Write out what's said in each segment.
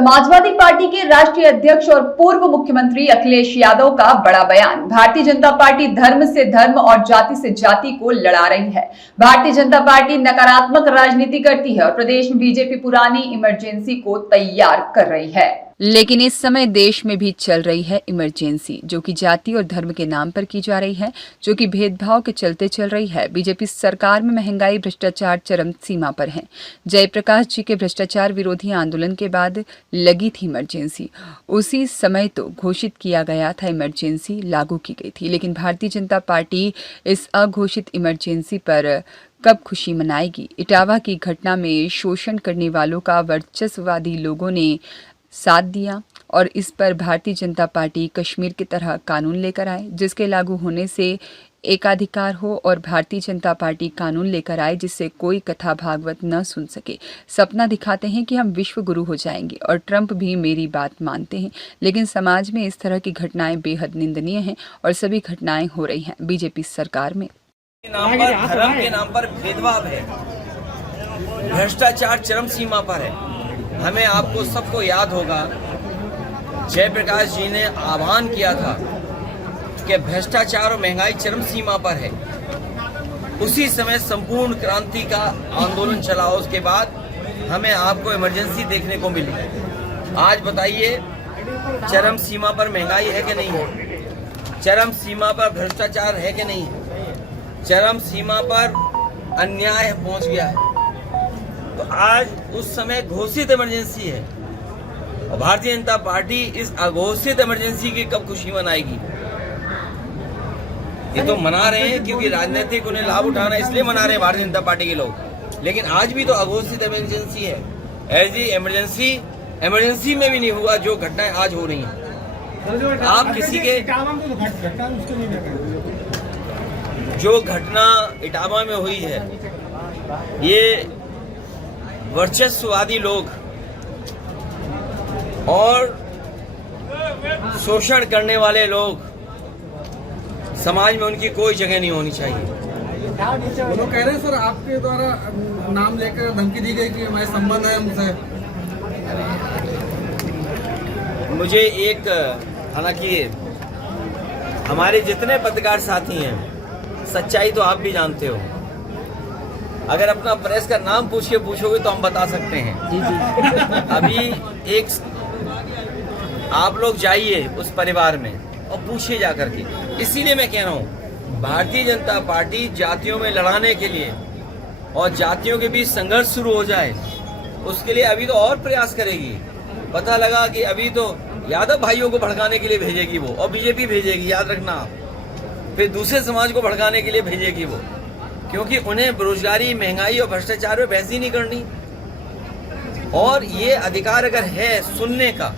Samajwadi party के राष्ट्रीय अध्यक्ष और पूर्व मुख्यमंत्री अखिलेश यादव का बड़ा बयान। भारतीय जनता पार्टी धर्म से धर्म और जाति से जाति को लड़ा रही है। भारतीय जनता पार्टी नकारात्मक राजनीति करती है और प्रदेश में बीजेपी पुरानी इमरजेंसी को तैयार कर रही है। लेकिन इस समय देश में भी चल रही है इमरजेंसी, जो कि जाति और धर्म के नाम पर की जा रही है, जो कि भेदभाव के चलते चल रही है। बीजेपी सरकार में महंगाई, भ्रष्टाचार चरम सीमा पर है। जयप्रकाश जी के भ्रष्टाचार विरोधी आंदोलन के बाद लगी थी इमरजेंसी। उसी समय तो घोषित किया गया था, इमरजेंसी लागू की गई थी। लेकिन भारतीय जनता पार्टी इस अघोषित इमरजेंसी पर कब खुशी मनाएगी? इटावा की घटना में शोषण करने वालों का वर्चस्ववादी लोगों ने साथ दिया और इस पर भारतीय जनता पार्टी कश्मीर की तरह कानून लेकर आए, जिसके लागू होने से एकाधिकार हो, और भारतीय जनता पार्टी कानून लेकर आए जिससे कोई कथा भागवत न सुन सके। सपना दिखाते हैं कि हम विश्व गुरु हो जाएंगे और ट्रंप भी मेरी बात मानते हैं। लेकिन समाज में इस तरह की घटनाएं बेहद निंदनीय हैं और सभी घटनाएं हो रही हैं बीजेपी सरकार में। धर्म के नाम पर भेदभाव है, भ्रष्टाचार चरम सीमा पर है। हमें आपको सबको याद होगा, जयप्रकाश जी ने आह्वान किया था कि भ्रष्टाचार और महंगाई चरम सीमा पर है। उसी समय संपूर्ण क्रांति का आंदोलन चला, उसके बाद हमें आपको इमरजेंसी देखने को मिली। आज बताइए, चरम सीमा पर महंगाई है कि नहीं है? चरम सीमा पर भ्रष्टाचार है कि नहीं है? चरम सीमा पर अन्याय पहुंच गया है। तो आज उस समय घोषित इमरजेंसी है और भारतीय जनता पार्टी इस अघोषित इमरजेंसी की कब खुशी मनाएगी? ये तो मना रहे हैं क्योंकि राजनीतिक उन्हें लाभ उठाना, इसलिए मना रहे हैं भारतीय जनता पार्टी के लोग। लेकिन आज भी तो अघोषित इमरजेंसी है। ऐसी इमरजेंसी में भी नहीं हुआ जो घटनाएं आज हो रही हैं। आप किसी के जो घटना इटावा में हुई है, ये वर्चस्ववादी लोग और शोषण करने वाले लोग, समाज में उनकी कोई जगह नहीं होनी चाहिए। वो लोग कह रहे हैं सर, आपके द्वारा नाम लेकर धमकी दी गई कि हमारे संबंध है मुझसे। मुझे एक, हालांकि हमारे जितने पत्रकार साथी हैं, सच्चाई तो आप भी जानते हो। अगर अपना प्रेस का नाम पूछ के पूछोगे तो हम बता सकते हैं। अभी एक आप लोग जाइए उस परिवार में और पूछिए जा करके। इसीलिए मैं कह रहा हूँ, भारतीय जनता पार्टी जातियों में लड़ाने के लिए और जातियों के बीच संघर्ष शुरू हो जाए, उसके लिए अभी तो और प्रयास करेगी। पता लगा कि अभी तो यादव भाइयों को भड़काने के लिए भेजेगी वो, और बीजेपी भेजेगी, याद रखना आप। फिर दूसरे समाज को भड़काने के लिए भेजेगी वो, क्योंकि उन्हें बेरोजगारी, महंगाई और भ्रष्टाचार में बहस ही नहीं करनी। और ये अधिकार अगर है सुनने का,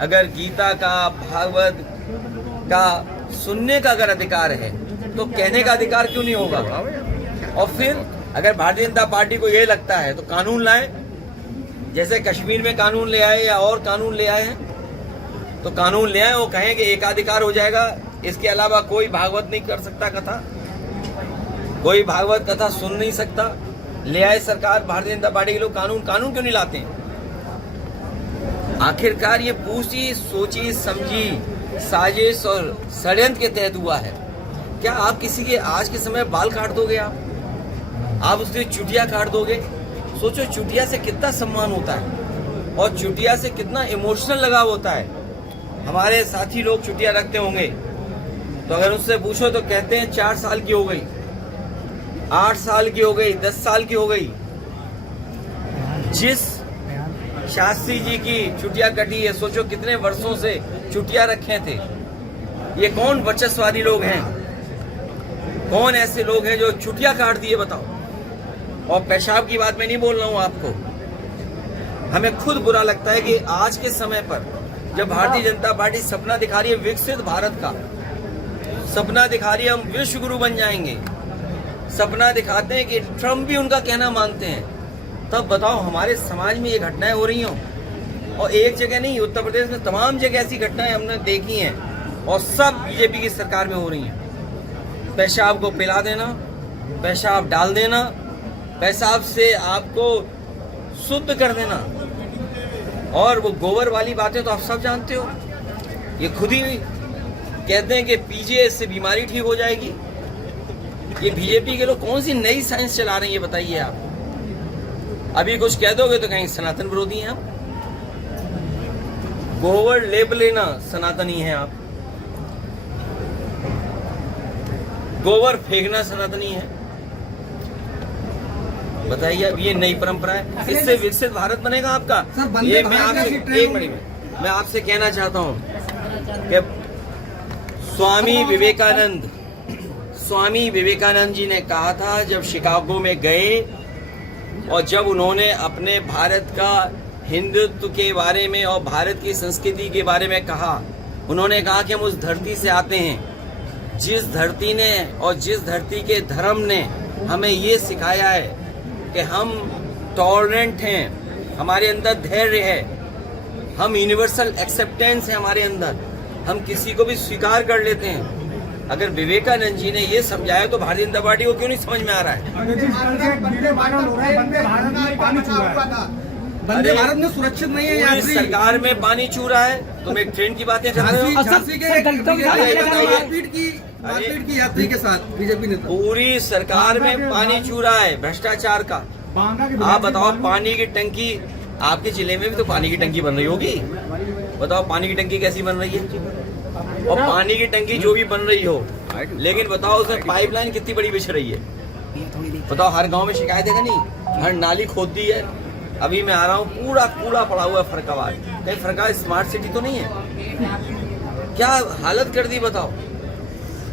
अगर गीता का, भागवत का सुनने का अगर अधिकार है, तो कहने का अधिकार क्यों नहीं होगा? और फिर अगर भारतीय जनता पार्टी को ये लगता है तो कानून लाए, जैसे कश्मीर में कानून ले आए या और कानून ले आए हैं, तो कानून ले आए, वो कहें कि एकाधिकार हो जाएगा, इसके अलावा कोई भागवत नहीं कर सकता कथा, कोई भागवत कथा सुन नहीं सकता। ले आए सरकार, भारतीय जनता पार्टी के लोग कानून क्यों नहीं लाते हैं? आखिरकार ये पूछी सोची समझी साजिश और षड्यंत्र के तहत हुआ है। क्या आप किसी के आज के समय बाल काट दोगे? आप उसकी चुटिया काट दोगे? सोचो, चुटिया से कितना सम्मान होता है और चुटिया से कितना इमोशनल लगाव होता है। हमारे साथी लोग चुटिया रखते होंगे, तो अगर उससे पूछो तो कहते हैं 4 साल की हो गई, 8 साल की हो गई, 10 साल की हो गई। जिस शास्त्री जी की चुटिया कटी है, सोचो कितने वर्षों से चुटिया रखे थे। ये कौन वर्चस्ववादी लोग हैं? कौन ऐसे लोग हैं जो चुटिया काट दिए, बताओ? और पेशाब की बात मैं नहीं बोल रहा हूं आपको। हमें खुद बुरा लगता है कि आज के समय पर जब भारतीय जनता पार्टी सपना दिखा रही है विकसित भारत का, सपना दिखा रही है हम विश्व गुरु बन जाएंगे, सपना दिखाते हैं कि ट्रंप भी उनका कहना मानते हैं, तब बताओ हमारे समाज में ये घटनाएं हो रही हों। और एक जगह नहीं, उत्तर प्रदेश में तमाम जगह ऐसी घटनाएं हमने देखी हैं और सब बीजेपी की सरकार में हो रही हैं। पेशाब को पिला देना, पेशाब डाल देना, पेशाब से आपको शुद्ध कर देना, और वो गोबर वाली बातें तो आप सब जानते हो। ये खुद ही कहते हैं कि पीजिए इससे बीमारी ठीक हो जाएगी। ये बीजेपी के लोग कौन सी नई साइंस चला रहे हैं ये बताइए आप। अभी कुछ कह दोगे तो कहीं सनातन विरोधी हैं आप। गोबर लेप लेना सनातनी है आप, गोबर फेंकना सनातनी है। बताइए अब ये नई परंपरा है, इससे विकसित भारत बनेगा आपका। ये मैं आपसे एक मिनट में मैं आपसे कहना चाहता हूं कि स्वामी विवेकानंद जी ने कहा था जब शिकागो में गए और जब उन्होंने अपने भारत का हिंदुत्व के बारे में और भारत की संस्कृति के बारे में कहा, उन्होंने कहा कि हम उस धरती से आते हैं जिस धरती ने और जिस धरती के धर्म ने हमें ये सिखाया है कि हम टॉलरेंट हैं, हमारे अंदर धैर्य है, हम यूनिवर्सल एक्सेप्टेंस है हमारे अंदर, हम किसी को भी स्वीकार कर लेते हैं। अगर विवेकानंद जी ने ये समझाया तो भारतीय जनता पार्टी को क्यों नहीं समझ में आ रहा है? वंदे भारत में सुरक्षित नहीं है, पूरी सरकार में पानी चू रहा है। तुम एक ट्रेन की बातें कर रहे हो। झांसी के मारपीट की यात्री के साथ बीजेपी ने पूरी सरकार में पानी चू रहा है भ्रष्टाचार का। आप बताओ, पानी की टंकी आपके जिले में भी तो पानी की टंकी बन रही होगी। बताओ पानी की टंकी कैसी बन रही है? और पानी की टंकी जो भी बन रही हो, लेकिन बताओ उसमें पाइपलाइन कितनी बड़ी बिछ रही है। बताओ हर गांव में शिकायत है नहीं, हर नाली खोद दी है। अभी मैं आ रहा हूँ, पूरा कूड़ा पड़ा हुआ है फरक्काबाद। कहीं फरक्काबाद स्मार्ट सिटी तो नहीं है? क्या हालत कर दी बताओ।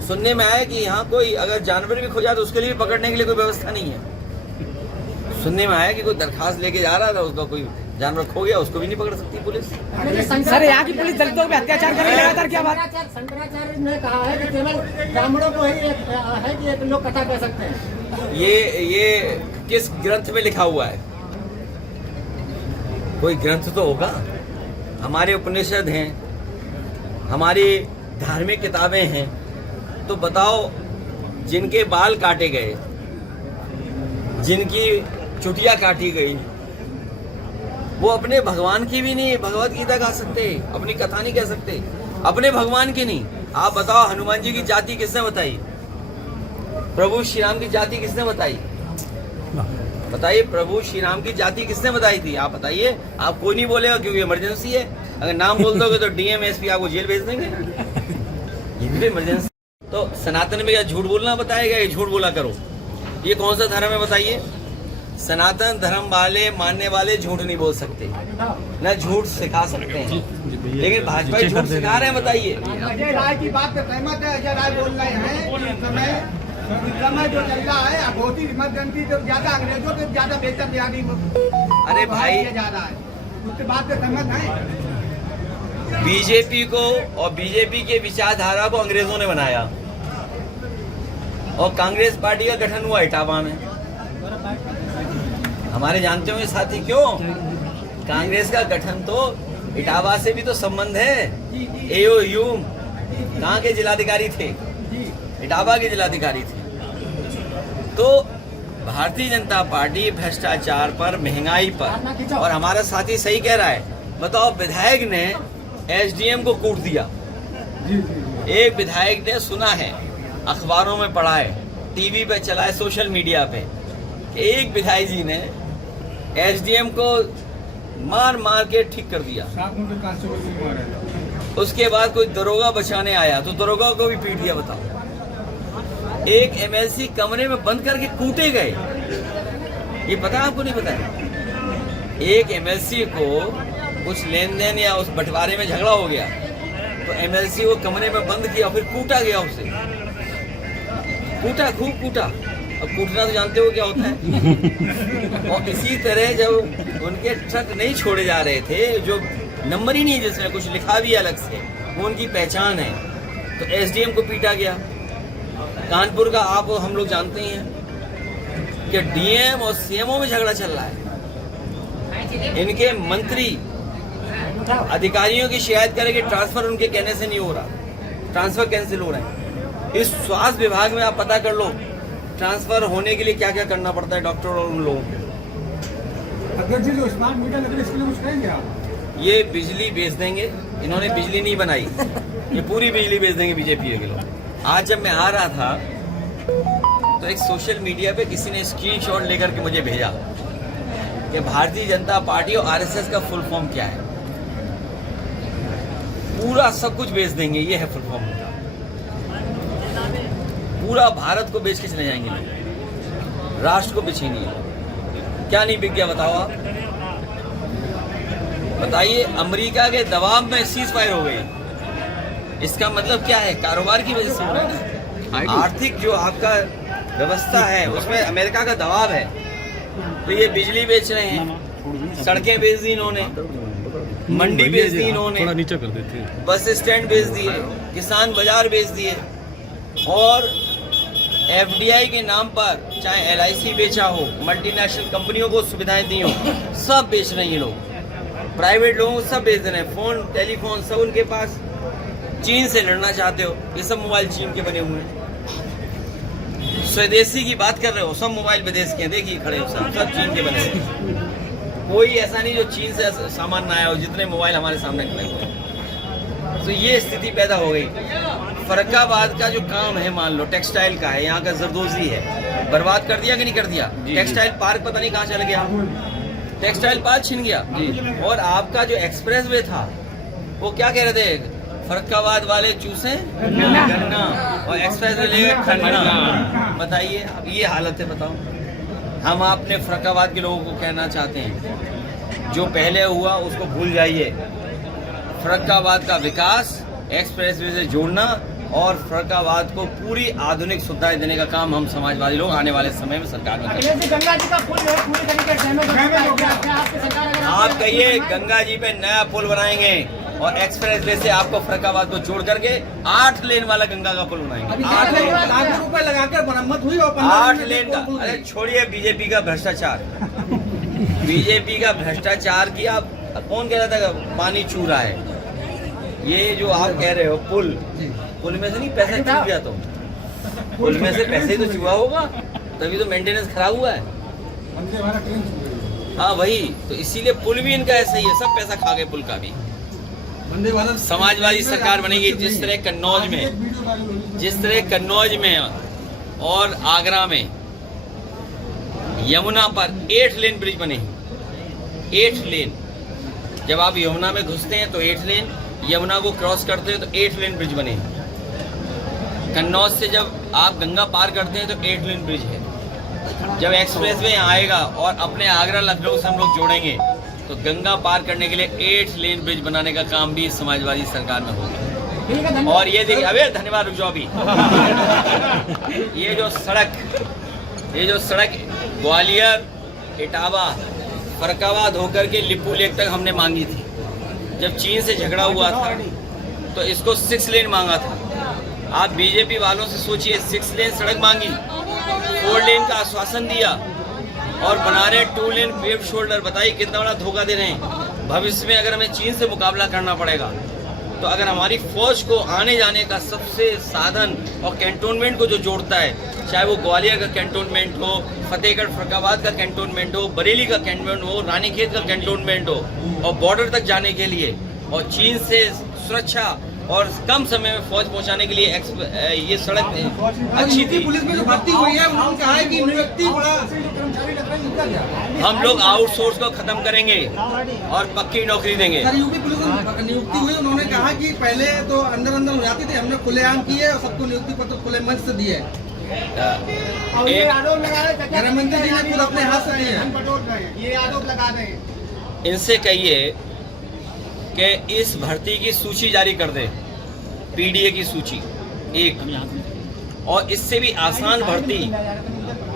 सुनने में आया कि यहाँ कोई अगर जानवर भी खो जाए तो उसके लिए पकड़ने के लिए कोई व्यवस्था नहीं है। सुनने में आया कि कोई दरखास्त लेके जा रहा था, उसका कोई जानवर खो गया, उसको भी नहीं पकड़ सकती पुलिस। सर यहाँ की पुलिस दलितों पे अत्याचार कर रही है लगातार, क्या बात? शंकराचार्य ने कहा है कि केवल ब्राह्मणों को ही है कि एक लोग कथा कह सकते हैं। ये किस ग्रंथ में लिखा हुआ है? कोई ग्रंथ तो होगा। हमारे उपनिषद हैं, हमारी धार्मिक किताबें हैं। तो बताओ, जिनके बाल काटे गए, जिनकी चुटिया काटी गई, वो अपने भगवान की भी नहीं भगवत गीता गा सकते, अपनी कथा नहीं कह सकते, अपने भगवान की नहीं। आप बताओ, हनुमान जी की जाति किसने बताई? प्रभु श्री राम की जाति किसने बताई? बताइए, प्रभु श्री राम की जाति किसने बताई थी? आप बताइए। आप कोई नहीं बोलेगा क्योंकि इमरजेंसी है। अगर नाम बोल दोगे तो डीएम एसपी आपको जेल भेज देंगे। ये भी इमरजेंसी। तो सनातन में क्या झूठ बोलना बताएगा? ये झूठ बोला करो। ये कौन सा धर्म है बताइए? सनातन धर्म वाले मानने वाले झूठ नहीं बोल सकते, न झूठ सिखा सकते हैं, लेकिन भाजपा झूठ सिखा रहे हैं। बताइए। अजय राय की बात पे सहमत है। अजय राय बोल रहे हैं समय जो चल रहा है, अघोषित इमरजेंसी जो ज्यादा अंग्रेजों से ज्यादा बेहतर तैयारी अरे भाई, जा रहा है, उसके बात पे सहमत है। बीजेपी को और बीजेपी के विचारधारा को अंग्रेजों ने बनाया और कांग्रेस पार्टी का गठन हुआ इटावा में। हमारे जानते होंगे साथी क्यों? कांग्रेस का गठन तो इटावा से भी तो संबंध है। एओ ह्यूम कहाँ के जिलाधिकारी थे? इटावा के जिलाधिकारी थे। तो भारतीय जनता पार्टी भ्रष्टाचार पर, महंगाई पर, और हमारा साथी सही कह रहा है। बताओ, विधायक ने एसडीएम को कूट दिया। एक विधायक ने सुना है, अखबारों में पढ़ा है, टीवी पे चला है, सोशल मीडिया पे, कि एक विधायक जी ने एसडीएम को मार मार के ठीक कर दिया। उसके बाद कोई दरोगा बचाने आया तो दरोगा को भी पीट दिया। बताओ, एक एमएलसी कमरे में बंद करके कूटे गए। ये पता आपको? नहीं पता है? एक एमएलसी को कुछ लेन देन या उस बंटवारे में झगड़ा हो गया तो एमएलसी को कमरे में बंद किया, फिर कूटा गया। उसे कूटा, खूब कूटा। अब कूटना तो जानते हो क्या होता है। और इसी तरह जब उनके ट्रक नहीं छोड़े जा रहे थे, जो नंबर ही नहीं जिसमें कुछ लिखा भी अलग से, वो उनकी पहचान है, तो एसडीएम को पीटा गया। कानपुर का आप हम लोग जानते ही हैं कि डीएम और सीएमओ में झगड़ा चल रहा है। इनके मंत्री अधिकारियों की शिकायत करें कि ट्रांसफर उनके कहने से नहीं हो रहा, ट्रांसफर कैंसिल हो रहे हैं। इस स्वास्थ्य विभाग में आप पता कर लो, ट्रांसफर होने के लिए क्या क्या करना पड़ता है डॉक्टर और उन लोगों को। अध्यक्ष जी, जो स्मार्ट मीटर लग रही है, इसके लिए कुछ कहेंगे आप? ये बिजली बेच देंगे, इन्होंने बिजली नहीं बनाई, ये पूरी बिजली बेच देंगे बीजेपी के लोग। आज जब मैं आ रहा था तो एक सोशल मीडिया पे किसी ने स्क्रीनशॉट लेकर के मुझे भेजा कि भारतीय जनता पार्टी और आरएसएस का फुल फॉर्म क्या है। पूरा सब कुछ बेच देंगे, ये है फुल फॉर्म उनका। पूरा भारत को बेच के चले जाएंगे लोग, राष्ट्र को बेचेंगे। क्या नहीं बिक गया बताओ आप? बताइए, अमेरिका के दबाव में सीज फायर हो गई। इसका मतलब क्या है? कारोबार की वजह से हो रहा है ना। आर्थिक जो आपका व्यवस्था है उसमें अमेरिका का दबाव है। तो ये बिजली बेच रहे हैं, सड़कें बेच दी इन्होंने, मंडी बेच दी इन्होंने, नीचे कर देते, बस स्टैंड बेच दिए, किसान बाजार बेच दिए, और एफडीआई के नाम पर चाहे एलआईसी बेचा हो, मल्टीनेशनल कंपनियों को सुविधाएं दी हो, सब बेच रहे हैं ये लोग। प्राइवेट लोगों को सब बेच रहे हैं, फोन टेलीफोन सब उनके पास। चीन से लड़ना चाहते हो, ये सब मोबाइल चीन के बने हुए हैं। स्वदेशी की बात कर रहे हो, सब मोबाइल विदेश के हैं, देखिए खड़े हो, सब चीन के बने हुए। कोई ऐसा नहीं जो चीन से सामान ना आया हो, जितने मोबाइल हमारे सामने खड़े हुए हैं। तो ये स्थिति पैदा हो गई। फर्रुखाबाद का जो काम है, मान लो टेक्सटाइल का है, यहाँ का जरदोजी है, बर्बाद कर दिया कि नहीं कर दिया? टेक्सटाइल पार्क पता नहीं कहाँ चल गया, टेक्सटाइल पार्क छिन गया। और आपका जो एक्सप्रेस वे था वो क्या कह रहे थे? फर्रुखाबाद वाले चूसे गन्ना और एक्सप्रेस वे ले खन्ना। बताइए, अब ये हालत है, बताओ। हम अपने फर्रुखाबाद के लोगों को कहना चाहते हैं, जो पहले हुआ उसको भूल जाइए। फर्रुखाबाद का विकास, एक्सप्रेसवे से जोड़ना और फर्रुखाबाद को पूरी आधुनिक सुविधाएं देने का काम हम समाजवादी लोग आने वाले समय में सरकार में करेंगे। गंगा जी का पुल जो है पूरी तरीके से डैमेज हो गया। क्या आपकी सरकार अगर आप कहिए गंगा जी पे नया पुल बनाएंगे और एक्सप्रेसवे से आपको फर्रुखाबाद को जोड़ करके 8 लेन वाला गंगा का पुल बनाएंगे। 8 लाख रुपए लगाकर मरम्मत हुई और 8 लेन का। अरे छोड़िए बीजेपी का भ्रष्टाचार, बीजेपी का भ्रष्टाचार की आप कौन कह रहा था पानी चू रहा है? ये जो आप कह रहे हो पुल में से नहीं पैसा चूक गया, तो पुल में से पैसे तो चुआ होगा, तभी तो मेंटेनेंस खराब हुआ है। हाँ वही तो, इसीलिए पुल भी इनका ऐसा ही है, सब पैसा खा गए पुल का भी। समाजवादी सरकार बनेगी। जिस तरह कन्नौज में और आगरा में यमुना पर 8 लेन ब्रिज बने, 8 लेन। जब आप यमुना में घुसते हैं तो 8 लेन, यमुना को क्रॉस करते हैं तो 8 लेन ब्रिज बने। कन्नौज से जब आप गंगा पार करते हैं तो 8 लेन ब्रिज है। जब एक्सप्रेसवे यहाँ आएगा और अपने आगरा लखनऊ से हम लोग जोड़ेंगे तो गंगा पार करने के लिए 8 लेन ब्रिज बनाने का काम भी समाजवादी सरकार में होगा। और ये देखिए, अबे धन्यवाद, रुक जाओ अभी। ये जो सड़क ग्वालियर, इटावा, फर्रुखाबाद होकर के लिपू लेक तक हमने मांगी थी। जब चीन से झगड़ा हुआ था तो इसको 6 लेन मांगा था। आप बीजेपी वालों से सोचिए, 6 लेन सड़क मांगी, 4 लेन का आश्वासन दिया और बना रहे 2 लेन पेव्ड शोल्डर। बताइए कितना बड़ा धोखा दे रहे हैं। भविष्य में अगर हमें चीन से मुकाबला करना पड़ेगा तो अगर हमारी फौज को आने जाने का सबसे साधन और कैंटोनमेंट को जो जोड़ता है, चाहे वो ग्वालियर का कैंटोनमेंट हो, फतेहगढ़ फर्रुखाबाद का कैंटोनमेंट हो, बरेली का कैंटोनमेंट हो, रानीखेत का कैंटोनमेंट हो, और बॉर्डर तक जाने के लिए और चीन से सुरक्षा और कम समय में फौज पहुंचाने के लिए ये सड़क अच्छी थी। पुलिस में जो भर्ती हुई है उन्होंने कहा है कि नियुक्ति बड़ा, हम लोग आउटसोर्स को खत्म करेंगे और पक्की नौकरी देंगे। सर यूपी पुलिस में नियुक्ति हुई, उन्होंने कहा कि पहले तो अंदर हो जाती थी, हमने खुलेआम किए और सबको नियुक्ति पत्र खुले मंच से दिए। गृह मंत्री जी ने खुद अपने हाथ से दिए, ये आरोप लगा रहे हैं। इनसे कहिए कि इस भर्ती की सूची जारी कर दे, पीडीए की सूची एक, और इससे भी आसान भर्ती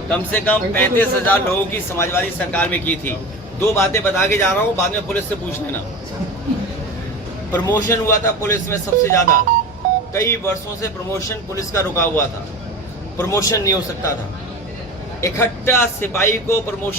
कम से कम 35,000 लोगों की समाजवादी सरकार में की थी। 2 बातें बता के जा रहा हूँ, बाद में पुलिस से पूछ लेना। प्रमोशन हुआ था पुलिस में सबसे ज्यादा, कई वर्षों से प्रमोशन पुलिस का रुका हुआ था, प्रमोशन नहीं हो सकता था। इकट्ठा सिपाही को प्रमोशन